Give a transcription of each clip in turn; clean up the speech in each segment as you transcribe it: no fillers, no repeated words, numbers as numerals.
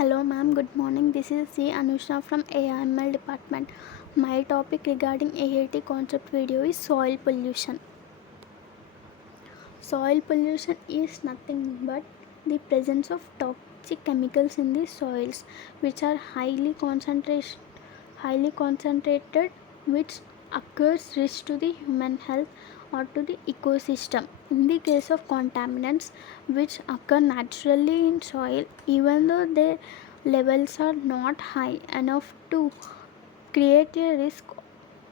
Hello ma'am, good morning. This is C. Anushna from AIML department. My topic regarding AIT concept video is soil pollution. Soil pollution is nothing but the presence of toxic chemicals in the soils which are highly concentrated, which occurs risk to the human health or to the ecosystem. In the case of contaminants which occur naturally in soil, even though their levels are not high enough to create a risk,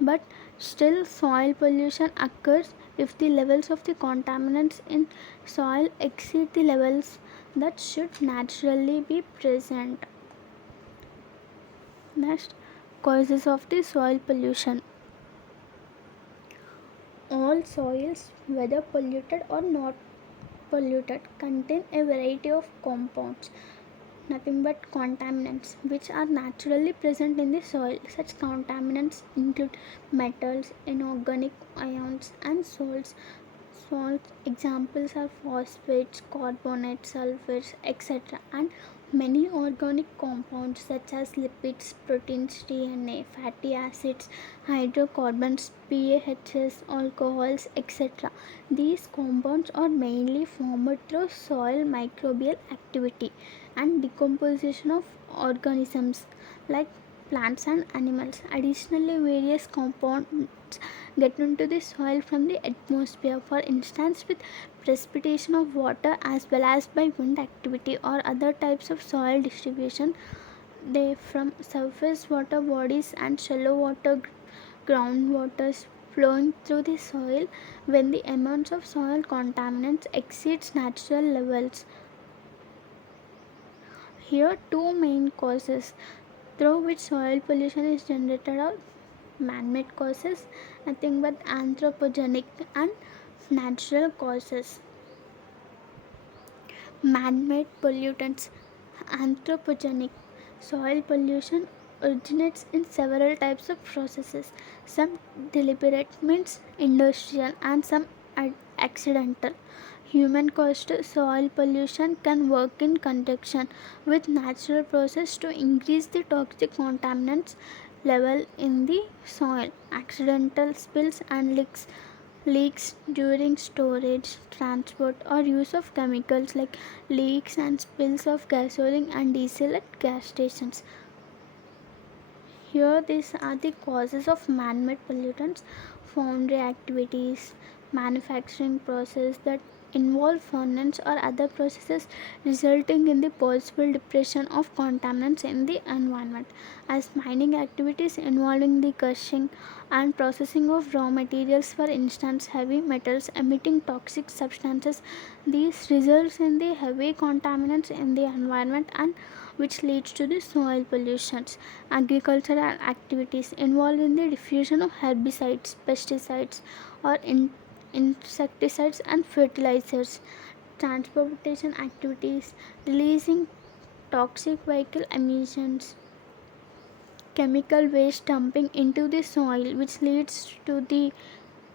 but still soil pollution occurs if the levels of the contaminants in soil exceed the levels that should naturally be present. Next, causes of the soil pollution. All soils, whether polluted or not polluted, contain a variety of compounds, nothing but contaminants, which are naturally present in the soil. Such contaminants include metals, inorganic ions, and salts. Salt examples are phosphates, carbonates, sulfates, etc. And many organic compounds such as lipids, proteins, DNA, fatty acids, hydrocarbons, PAHs, alcohols, etc. These compounds are mainly formed through soil microbial activity and decomposition of organisms like plants and animals. Additionally, various compounds get into the soil from the atmosphere, for instance with precipitation of water as well as by wind activity or other types of soil distribution. They from surface water bodies and shallow water groundwaters flowing through the soil. When the amounts of soil contaminants exceeds natural levels, here two main causes through which soil pollution is generated are man-made causes, nothing but anthropogenic, and natural causes. Man-made pollutants. Anthropogenic soil pollution originates in several types of processes. Some deliberate, means industrial, and some accidental. Human caused soil pollution can work in conjunction with natural process to increase the toxic contaminants level in the soil. Accidental spills and leaks during storage, transport, or use of chemicals like leaks and spills of gasoline and diesel at gas stations. Here, these are the causes of man-made pollutants: foundry activities, manufacturing process that involve furnace or other processes resulting in the possible depression of contaminants in the environment, as mining activities involving the crushing and processing of raw materials, for instance heavy metals emitting toxic substances. These results in the heavy contaminants in the environment and which leads to the soil pollutions. Agricultural activities involved in the diffusion of herbicides, pesticides, or insecticides and fertilizers. Transportation activities releasing toxic vehicle emissions, chemical waste dumping into the soil, which leads to the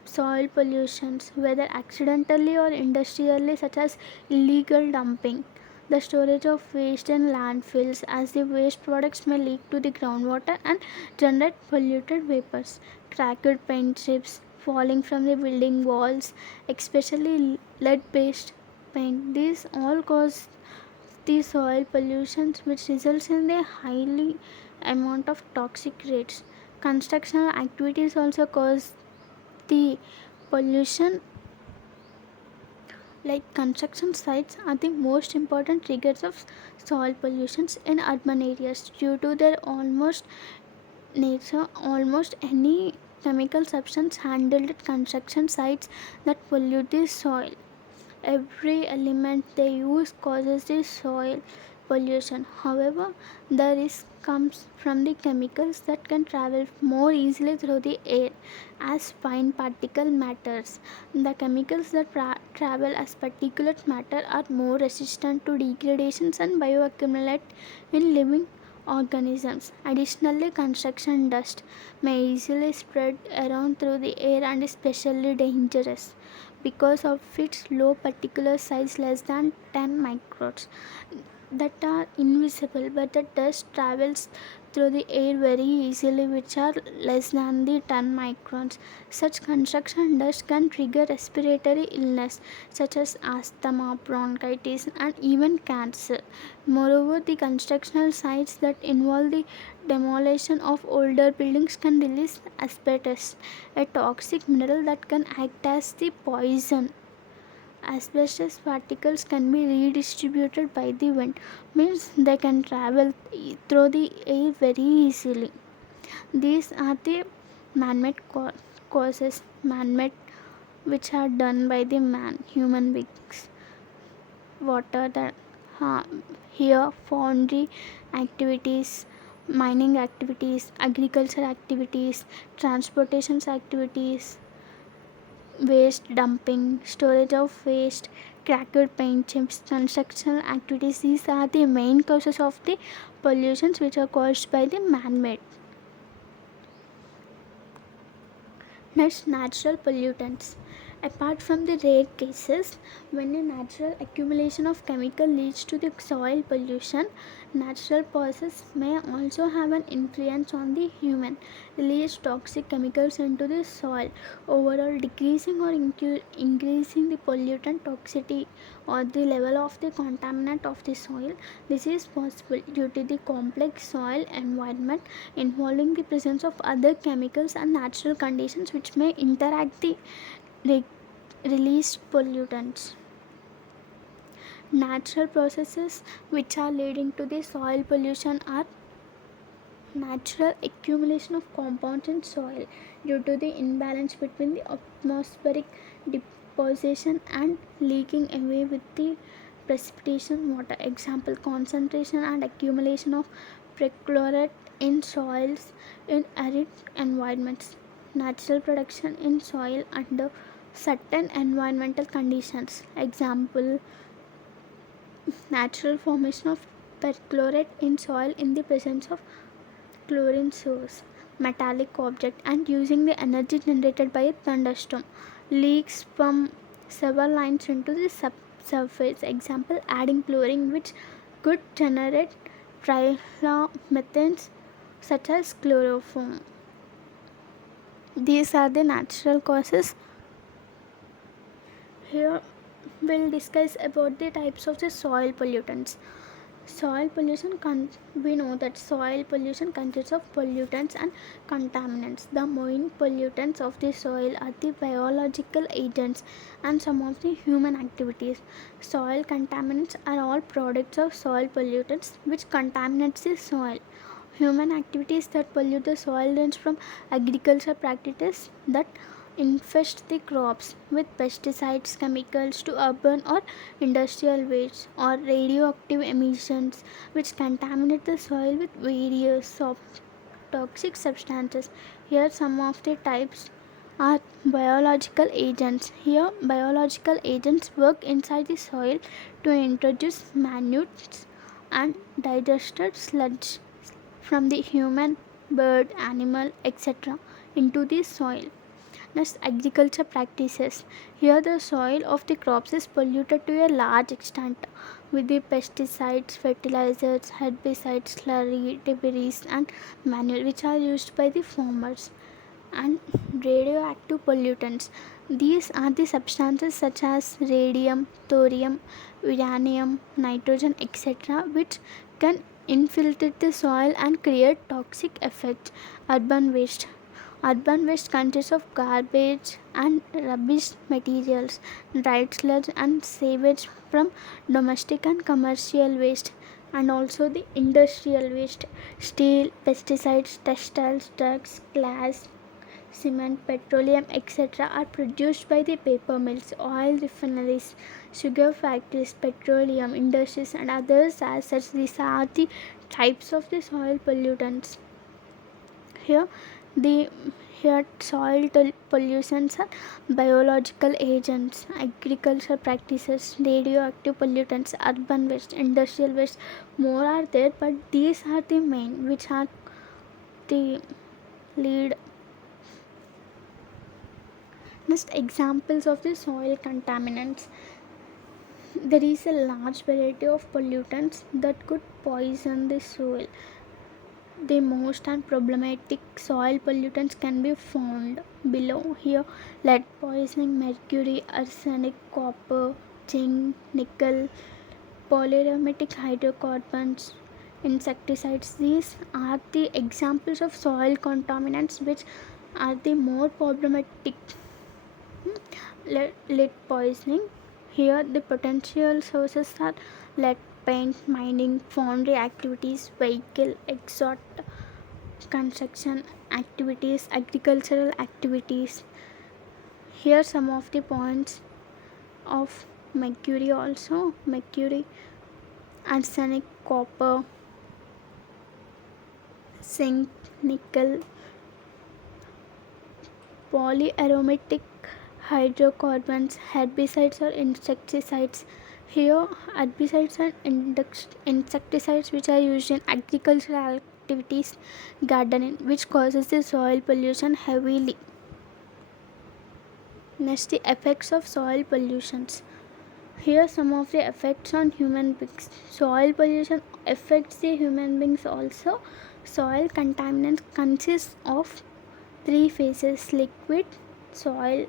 soil pollutions, whether accidentally or industrially, such as illegal dumping. The storage of waste in landfills, as the waste products may leak to the groundwater and generate polluted vapors. Cracked paint chips falling from the building walls, especially lead based paint. These all cause the soil pollutions, which results in the highly amount of toxic rates. Construction activities also cause the pollution. Like construction sites are the most important triggers of soil pollutions in urban areas due to their almost nature. Almost any chemical substance handled at construction sites that pollute the soil. Every element they use causes the soil pollution. However, the risk comes from the chemicals that can travel more easily through the air as fine particle matters. The chemicals that travel as particulate matter are more resistant to degradations and bioaccumulate in living organisms. Additionally, construction dust may easily spread around through the air and is especially dangerous because of its low particular size, less than 10 microns. that are invisible, but the dust travels through the air very easily, which are less than the 10 microns. Such construction dust can trigger respiratory illness such as asthma, bronchitis, and even cancer. Moreover, the constructional sites that involve the demolition of older buildings can release asbestos, a toxic mineral that can act as the poison. Asbestos particles can be redistributed by the wind, means they can travel through the air very easily. These are the man-made causes, man-made, which are done by the man, human beings. Water that here foundry activities, mining activities, agriculture activities, transportation activities, waste dumping, storage of waste, cracked paint chips, construction activities. These are the main causes of the pollutions which are caused by the man-made. Next, natural pollutants. Apart from the rare cases, when a natural accumulation of chemical leads to the soil pollution, natural processes may also have an influence on the human. Release toxic chemicals into the soil, overall decreasing or increasing the pollutant toxicity or the level of the contaminant of the soil. This is possible due to the complex soil environment involving the presence of other chemicals and natural conditions which may interact the re- released pollutants. Natural processes which are leading to the soil pollution are natural accumulation of compounds in soil due to the imbalance between the atmospheric deposition and leaking away with the precipitation water. Example, concentration and accumulation of perchlorate in soils in arid environments. Natural production in soil under certain environmental conditions. Example, natural formation of perchlorate in soil in the presence of chlorine source, metallic object, and using the energy generated by a thunderstorm. Leaks from several lines into the surface. Example, adding chlorine which could generate trihalomethanes such as chloroform. These are the natural causes. Here we'll discuss about the types of the soil pollutants. Soil pollution we know that soil pollution consists of pollutants and contaminants. The main pollutants of the soil are the biological agents and some of the human activities. Soil contaminants are all products of soil pollutants which contaminates the soil. Human activities that pollute the soil range from agricultural practices that infest the crops with pesticides, chemicals to urban or industrial waste, or radioactive emissions which contaminate the soil with various toxic substances. Here some of the types are biological agents. Here biological agents work inside the soil to introduce manures and digested sludge from the human, bird, animal, etc. into the soil. Next, agriculture practices. Here the soil of the crops is polluted to a large extent with the pesticides, fertilizers, herbicides, slurry, debris and manure which are used by the farmers. And radioactive pollutants. These are the substances such as radium, thorium, uranium, nitrogen, etc., which can infiltrate the soil and create toxic effects. Urban waste. Urban waste consists of garbage and rubbish materials, dried sludge and sewage from domestic and commercial waste, and also the industrial waste, steel, pesticides, textiles, drugs, glass, cement, petroleum, etc. are produced by the paper mills, oil refineries, sugar factories, petroleum industries, and others as such. These are the types of the soil pollutants. Here, the soil pollutions are biological agents, agricultural practices, radioactive pollutants, urban waste, industrial waste. More are there, but these are the main which are the lead. Next, examples of the soil contaminants. There is a large variety of pollutants that could poison the soil. The most and problematic soil pollutants can be found below here: lead poisoning, mercury, arsenic, copper, zinc, nickel, polyaromatic hydrocarbons, insecticides. These are the examples of soil contaminants which are the more problematic. Lead poisoning. Here, the potential sources are lead paint, mining, foundry activities, vehicle exhaust, construction activities, agricultural activities. Here, some of the points of mercury also: mercury, arsenic, copper, zinc, nickel, polyaromatic hydrocarbons, herbicides or insecticides. Here, herbicides and insecticides which are used in agricultural activities, gardening, which causes the soil pollution heavily. Next, the effects of soil pollutions. Here, some of the effects on human beings. Soil pollution affects the human beings also. Soil contaminants consist of three phases: liquid, soil,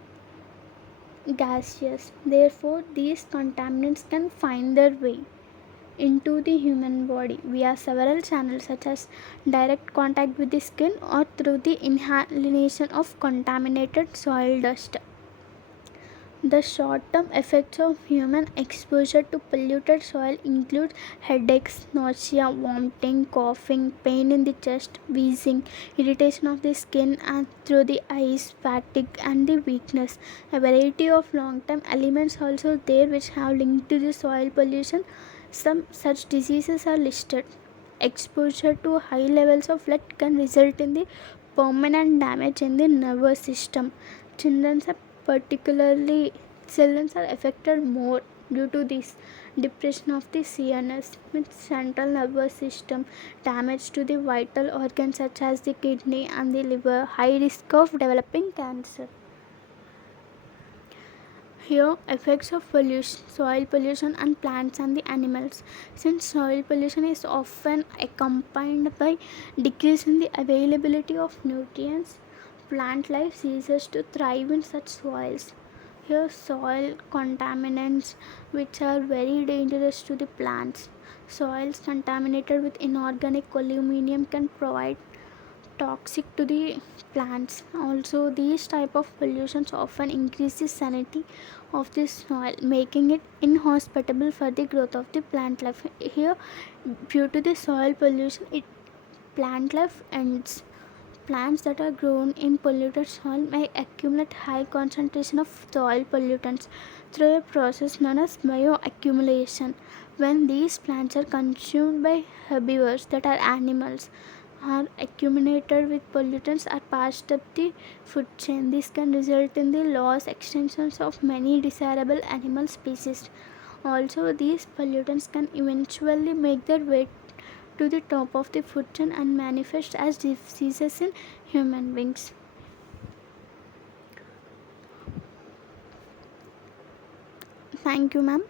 gaseous. Therefore, these contaminants can find their way into the human body via several channels, such as direct contact with the skin or through the inhalation of contaminated soil dust. The short-term effects of human exposure to polluted soil include headaches, nausea, vomiting, coughing, pain in the chest, wheezing, irritation of the skin and through the eyes, fatigue and the weakness. A variety of long-term elements also there which have linked to the soil pollution. Some such diseases are listed. Exposure to high levels of lead can result in the permanent damage in the nervous system. Children are particularly children are affected more due to this: depression of the CNS, with central nervous system, damage to the vital organs such as the kidney and the liver, high risk of developing cancer. Here, effects of pollution, soil pollution and plants and the animals. Since soil pollution is often accompanied by decrease in the availability of nutrients, plant life ceases to thrive in such soils. Here, soil contaminants which are very dangerous to the plants. Soils contaminated with inorganic aluminum can provide toxic to the plants. Also, these type of pollutions often increase the salinity of the soil, making it inhospitable for the growth of the plant life. Here, due to the soil pollution, plant life ends. Plants that are grown in polluted soil may accumulate high concentration of soil pollutants through a process known as bioaccumulation. When these plants are consumed by herbivores, that are animals, are accumulated with pollutants are passed up the food chain. This can result in the loss extinctions of many desirable animal species. Also, these pollutants can eventually make their way to the top of the food chain and manifest as diseases in human beings. Thank you, ma'am.